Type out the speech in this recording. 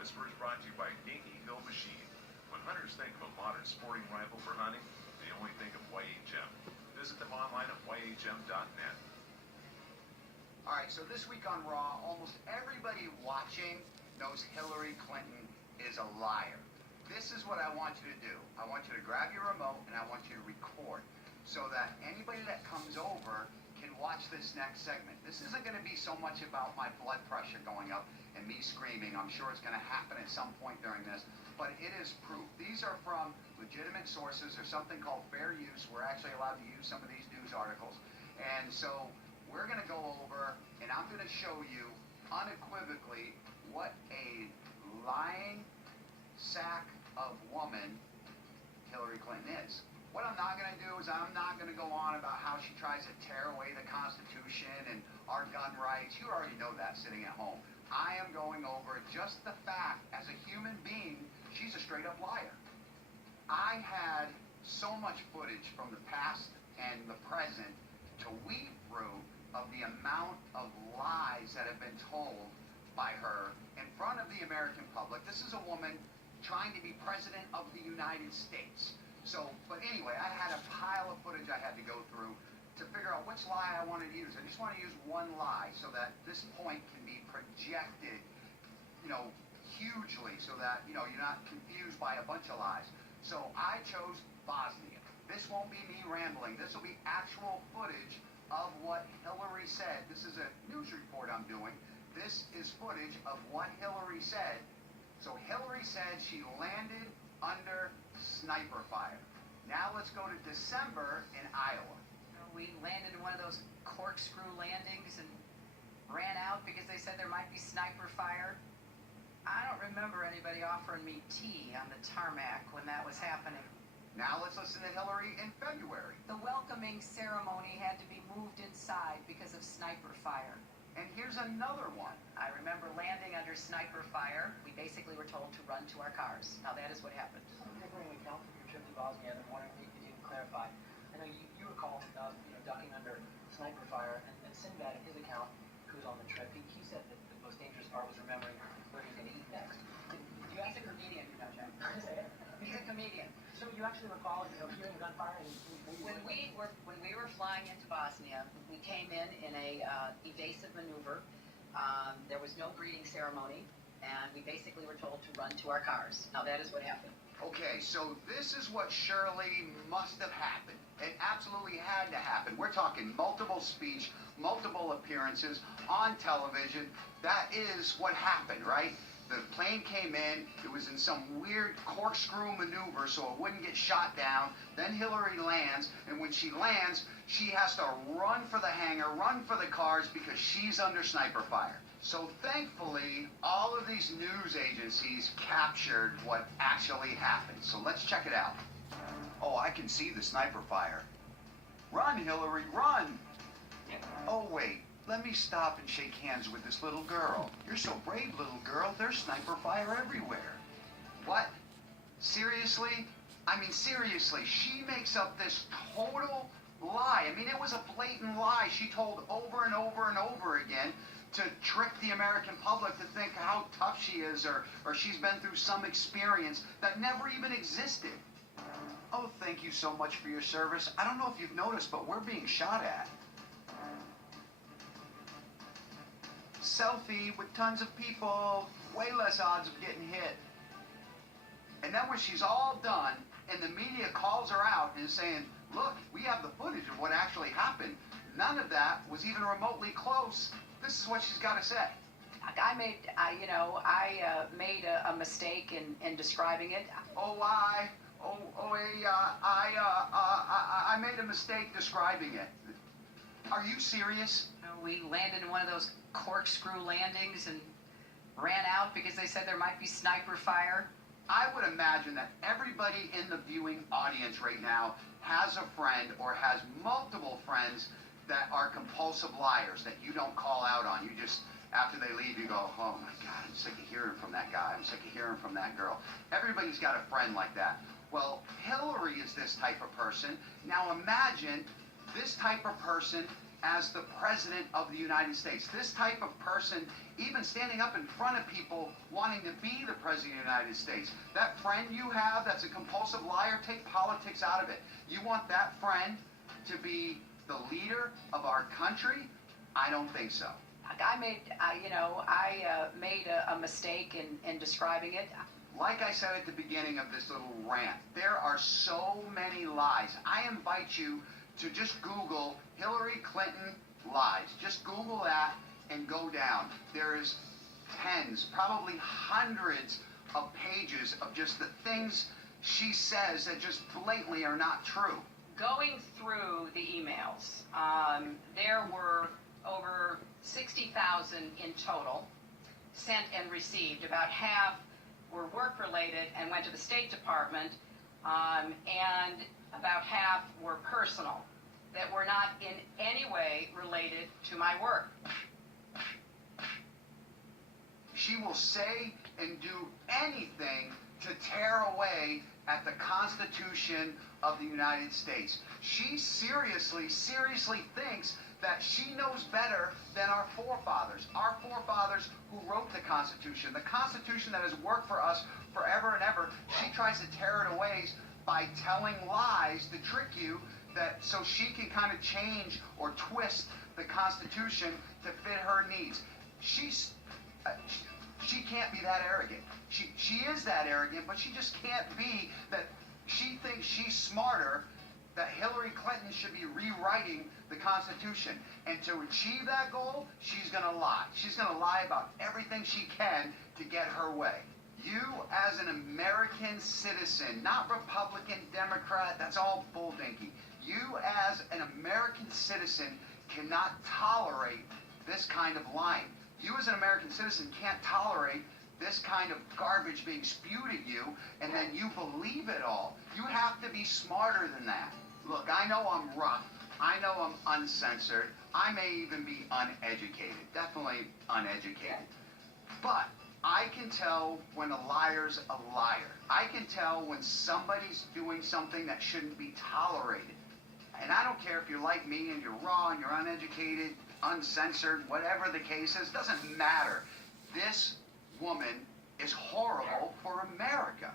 Whisper is brought to you by Dinky Hill Machine. When hunters think of a modern sporting rifle for hunting, they only think of YHM. Visit them online at yhm.net. All right, so this week on Raw, almost everybody watching knows Hillary Clinton is a liar. This is what I want you to do. I want you to grab your remote and I want you to record so that anybody that comes over can watch this next segment. This isn't going to be so much about my blood pressure going up and me screaming. I'm sure it's going to happen at some point during this, but it is proof. These are from legitimate sources. There's something called fair use. We're actually allowed to use some of these news articles. And so we're going to go over, and I'm going to show you unequivocally what a lying sack of woman Hillary Clinton is. What I'm not going to do is I'm not going to go on about how she tries to tear away the Constitution and our gun rights. You already know that sitting at home. I am going over just the fact, as a human being, she's a straight up liar. I had so much footage from the past and the present to weed through of the amount of lies that have been told by her in front of the American public. This is a woman trying to be president of the United States. So, but anyway, I had a pile of footage I had to go through to figure out which lie I wanted to use. I just want to use one lie so that this point can be projected, hugely, so that, you're not confused by a bunch of lies. So I chose Bosnia. This won't be me rambling. This will be actual footage of what Hillary said. This is a news report I'm doing. This is footage of what Hillary said. So Hillary said she landed under sniper fire. Now let's go to December in Iowa. We landed in one of those corkscrew landings and ran out because they said there might be sniper fire. I don't remember anybody offering me tea on the tarmac when that was happening. Now let's listen to Hillary in February. The welcoming ceremony had to be moved inside because of sniper fire. And here's another one. I remember landing under sniper fire. We basically were told to run to our cars. Now that is what happened. Some differing account from your trip to Bosnia, and I'm wondering if you can clarify. I know you recall ducking under sniper fire, and Sinbad, in his account, who was on the trip, he said that the most dangerous part was remembering where he's going to eat next. He's a comedian, Jack. He's a comedian. So you actually recall, hearing gunfire? When we were flying into Bosnia, we came in a evasive maneuver. There was no greeting ceremony, and we basically were told to run to our cars. Now that is what happened. Okay, so this is what surely must have happened. It absolutely had to happen. We're talking multiple speech, multiple appearances on television. That is what happened, right? The plane came in, it was in some weird corkscrew maneuver so it wouldn't get shot down. Then Hillary lands, and when she lands, she has to run for the hangar, run for the cars because she's under sniper fire. So thankfully, all of these news agencies captured what actually happened. So let's check it out. Oh, I can see the sniper fire. Run, Hillary, run! Oh, wait. Let me stop and shake hands with this little girl. You're so brave, little girl. There's sniper fire everywhere. What? Seriously? I mean, seriously, she makes up this total lie. I mean, it was a blatant lie she told over and over and over again to trick the American public to think how tough she is or she's been through some experience that never even existed. Oh, thank you so much for your service. I don't know if you've noticed, but we're being shot at. Selfie with tons of people, way less odds of getting hit. And then when she's all done and the media calls her out and is saying, look, we have the footage of what actually happened. None of that was even remotely close. This is what she's got to say. I made a mistake in describing it. I made a mistake describing it. Are you serious? We landed in one of those corkscrew landings and ran out because they said there might be sniper fire. I would imagine that everybody in the viewing audience right now has a friend or has multiple friends that are compulsive liars that you don't call out on. You just, after they leave, you go, oh my God, I'm sick of hearing from that guy. I'm sick of hearing from that girl. Everybody's got a friend like that. Well, Hillary is this type of person. Now imagine this type of person as the President of the United States. This type of person, even standing up in front of people wanting to be the President of the United States. That friend you have that's a compulsive liar, take politics out of it. You want that friend to be the leader of our country? I don't think so. I made a mistake in describing it. Like I said at the beginning of this little rant, there are so many lies. I invite you to just Google Hillary Clinton lies. Just Google that and go down. There's tens, probably hundreds of pages of just the things she says that just blatantly are not true. Going through the emails, there were over 60,000 in total sent and received. About half were work-related and went to the State Department, and about half were personal, that were not in any way related to my work. She will say and do anything to tear away at the Constitution of the United States. She seriously thinks that she knows better than our forefathers who wrote the Constitution that has worked for us forever and ever. She tries to tear it away by telling lies to trick you, that so she can kind of change or twist the Constitution to fit her needs. She can't be that arrogant. She is that arrogant, but she just can't be that. She thinks she's smarter, that Hillary Clinton should be rewriting the Constitution. And to achieve that goal, she's going to lie. She's going to lie about everything she can to get her way. You, as an American citizen, not Republican, Democrat, that's all bulldinky. You, as an American citizen, cannot tolerate this kind of lying. You, as an American citizen, can't tolerate this kind of garbage being spewed at you, and then you believe it all. You have to be smarter than that. Look, I know I'm rough. I know I'm uncensored. I may even be uneducated. Definitely uneducated. But I can tell when a liar's a liar. I can tell when somebody's doing something that shouldn't be tolerated. And I don't care if you're like me and you're raw and you're uneducated, uncensored, whatever the case is, doesn't matter. This woman is horrible for America.